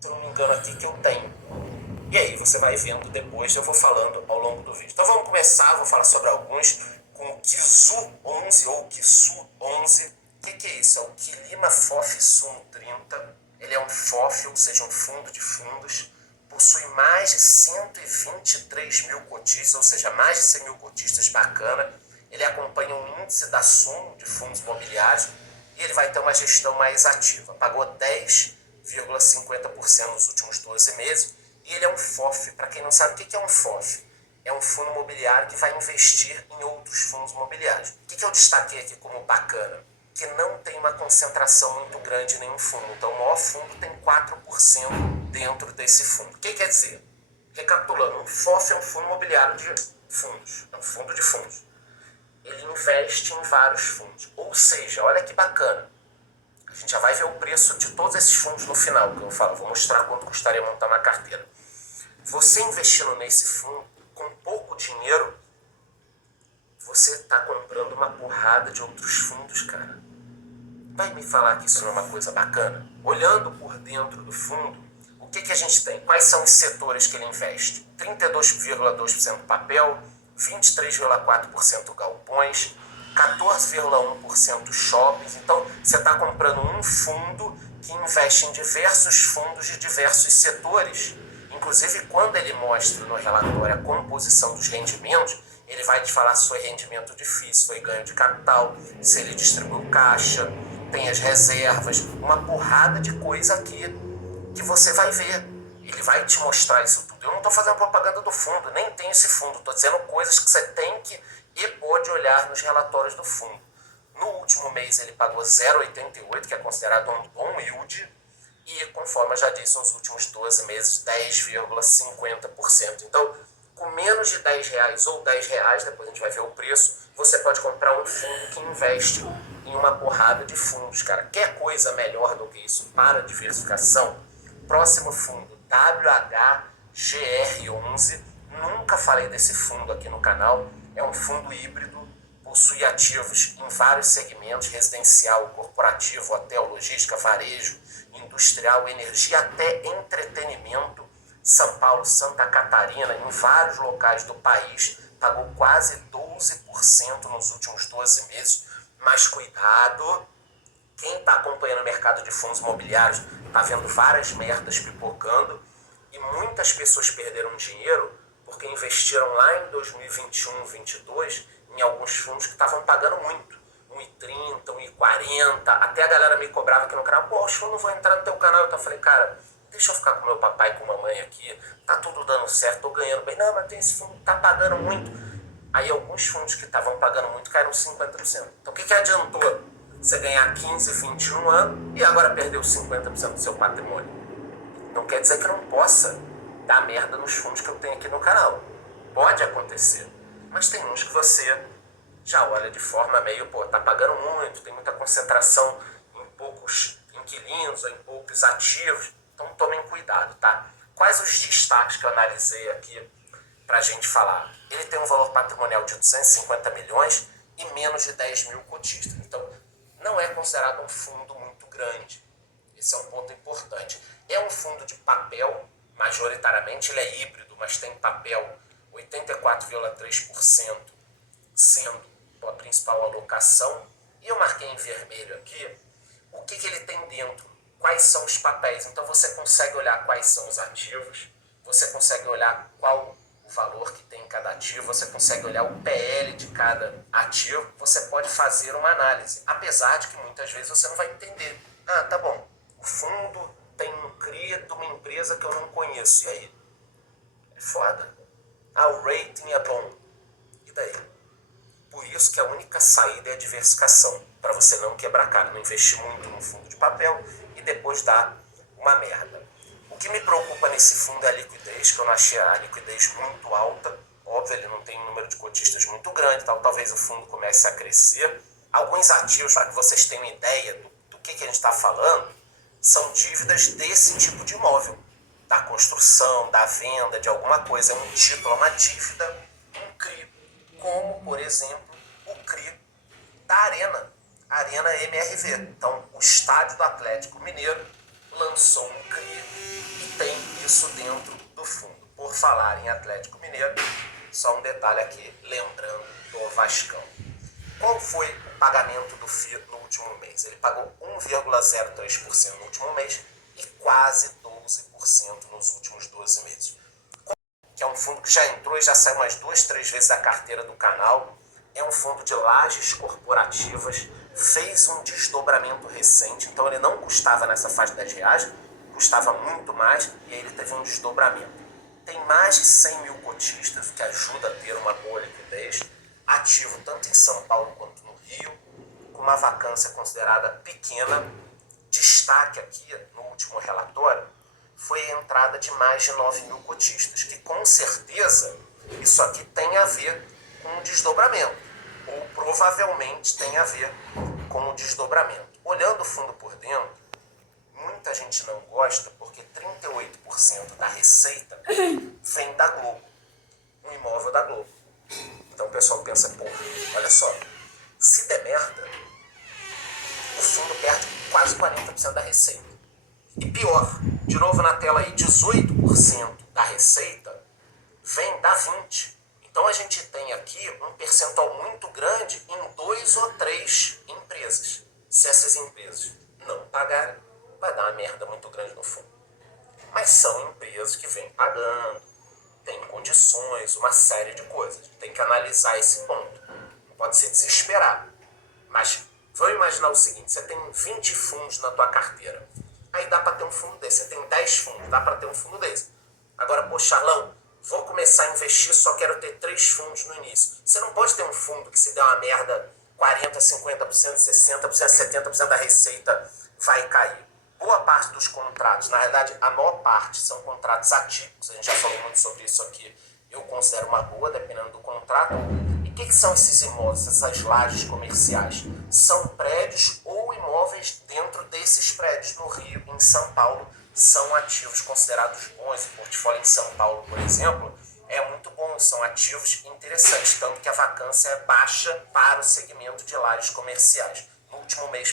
se eu não me engano aqui que eu tenho. E aí você vai vendo depois, eu vou falando ao longo do vídeo. Então vamos começar, vou falar sobre alguns com o Kizu 11 ou Kisu 11. O que é isso? É o Kilima FOF Suno 30. Ele é um FOF, ou seja, um fundo de fundos. Possui mais de 123 mil cotistas, ou seja, mais de 100 mil cotistas, bacana. Ele acompanha um índice da Suno de fundos imobiliários e ele vai ter uma gestão mais ativa. Pagou 10,50% nos últimos 12 meses e ele é um FOF. Para quem não sabe, o que é um FOF? É um fundo imobiliário que vai investir em outros fundos imobiliários. O que eu destaquei aqui como bacana? Que não tem uma concentração muito grande em nenhum fundo. Então, o maior fundo tem 4% dentro desse fundo. O que quer dizer? Recapitulando, um FOF é um fundo imobiliário de fundos. É um fundo de fundos. Ele investe em vários fundos. Ou seja, olha que bacana. A gente já vai ver o preço de todos esses fundos no final, que eu falo. Vou mostrar quanto custaria montar uma carteira. Você investindo nesse fundo, com pouco dinheiro, você está comprando uma porrada de outros fundos, cara. Vai me falar que isso não é uma coisa bacana? Olhando por dentro do fundo, o que a gente tem? Quais são os setores que ele investe? 32,2% papel, 23,4% galpões, 14,1% shoppings. Então, você está comprando um fundo que investe em diversos fundos de diversos setores. Inclusive, quando ele mostra no relatório a composição dos rendimentos, ele vai te falar se foi rendimento difícil, foi ganho de capital, se ele distribuiu caixa, tem as reservas, uma porrada de coisa aqui que você vai ver. Ele vai te mostrar isso tudo. Eu não estou fazendo propaganda do fundo, nem tenho esse fundo. Estou dizendo coisas que você tem que e pode olhar nos relatórios do fundo. No último mês ele pagou 0,88, que é considerado um bom yield, e conforme eu já disse, nos últimos 12 meses 10,50%. Então, com menos de R$ 10 ou R$ 10, depois a gente vai ver o preço, você pode comprar um fundo que investe em uma porrada de fundos, cara. Quer coisa melhor do que isso para diversificação? Próximo fundo, WHGR11. Nunca falei desse fundo aqui no canal. É um fundo híbrido, possui ativos em vários segmentos, residencial, corporativo, hotel, logística, varejo, industrial, energia, até entretenimento. São Paulo, Santa Catarina, em vários locais do país, pagou quase 12% nos últimos 12 meses. Mas cuidado, quem está acompanhando o mercado de fundos imobiliários está vendo várias merdas pipocando e muitas pessoas perderam dinheiro porque investiram lá em 2021, 2022 em alguns fundos que estavam pagando muito. 1,30, 1,40, até a galera me cobrava aqui no canal, poxa, eu não vou entrar no teu canal. Então eu falei, cara, deixa eu ficar com meu papai e com mamãe aqui, tá tudo dando certo, tô ganhando bem. Não, mas tem esse fundo, tá pagando muito. Aí alguns fundos que estavam pagando muito caíram 50%. Então o que adiantou você ganhar 15, 21 anos e agora perdeu 50% do seu patrimônio? Não quer dizer que não possa dar merda nos fundos que eu tenho aqui no canal. Pode acontecer. Mas tem uns que você já olha de forma meio, pô, tá pagando muito, tem muita concentração em poucos inquilinos ou em poucos ativos. Então tomem cuidado, tá? Quais os destaques que eu analisei aqui pra gente falar? Ele tem um valor patrimonial de 250 milhões e menos de 10 mil cotistas. Então, não é considerado um fundo muito grande. Esse é um ponto importante. É um fundo de papel, majoritariamente, ele é híbrido, mas tem papel 84,3% sendo a principal alocação. E eu marquei em vermelho aqui o que ele tem dentro, quais são os papéis. Então você consegue olhar quais são os ativos, você consegue olhar qual o valor que tem em cada ativo, você consegue olhar o PL de cada ativo, você pode fazer uma análise, apesar de que muitas vezes você não vai entender. Ah, tá bom, o fundo tem um CRI de uma empresa que eu não conheço, e aí? É foda. Ah, o rating é bom, e daí? Por isso que a única saída é a diversificação, para você não quebrar cara, não investir muito no fundo de papel e depois dar uma merda. O que me preocupa nesse fundo é a liquidez, que eu não achei a liquidez muito alta. Óbvio, ele não tem um número de cotistas muito grande, talvez o fundo comece a crescer. Alguns ativos, para que vocês tenham ideia do que a gente está falando, são dívidas desse tipo de imóvel, da construção, da venda, de alguma coisa. É um título, é uma dívida, um CRI, como, por exemplo, o CRI da Arena MRV. Então, o estádio do Atlético Mineiro lançou um CRI e tem isso dentro do fundo. Por falar em Atlético Mineiro, só um detalhe aqui, lembrando do Vascão. Qual foi o pagamento do FII no último mês? Ele pagou 1,03% no último mês e quase 12% nos últimos 12 meses. Que é um fundo que já entrou e já saiu umas 2, 3 vezes da carteira do canal. É um fundo de lajes corporativas, fez um desdobramento recente, então ele não custava nessa faixa de R$10, custava muito mais e aí ele teve um desdobramento. Tem mais de 100 mil cotistas, o que ajuda a ter uma boa liquidez, ativo tanto em São Paulo quanto no Rio, com uma vacância considerada pequena. Destaque aqui no último relatório foi a entrada de mais de 9 mil cotistas, que com certeza isso aqui tem a ver com o desdobramento, ou provavelmente tem a ver com o desdobramento. Olhando o fundo por dentro, muita gente não gosta porque 38% da receita vem da Globo, um imóvel da Globo. Então o pessoal pensa, pô, olha só, se der merda, o fundo perde quase 40% da receita. E pior, de novo na tela aí, 18% da receita vem da 20%. Então a gente tem aqui um percentual muito grande em 2 ou 3 empresas. Se essas empresas não pagarem, vai dar uma merda muito grande no fundo. Mas são empresas que vêm pagando, têm condições, uma série de coisas. Tem que analisar esse ponto. Não pode se desesperar. Mas vamos imaginar o seguinte, você tem 20 fundos na tua carteira. Aí dá para ter um fundo desse. Você tem 10 fundos, dá para ter um fundo desse. Agora, pô, Charlão, vou começar a investir, só quero ter 3 fundos no início. Você não pode ter um fundo que se der uma merda, 40%, 50%, 60%, 70% da receita vai cair. Boa parte dos contratos, na verdade, a maior parte são contratos atípicos. A gente já falou muito sobre isso aqui. Eu considero uma boa, dependendo do contrato. E o que são esses imóveis, essas lajes comerciais? São prédios ou imóveis dentro desses prédios. No Rio, em São Paulo, são ativos considerados bons. O portfólio em São Paulo, por exemplo, é muito bom, são ativos interessantes, tanto que a vacância é baixa para o segmento de lajes comerciais. No último mês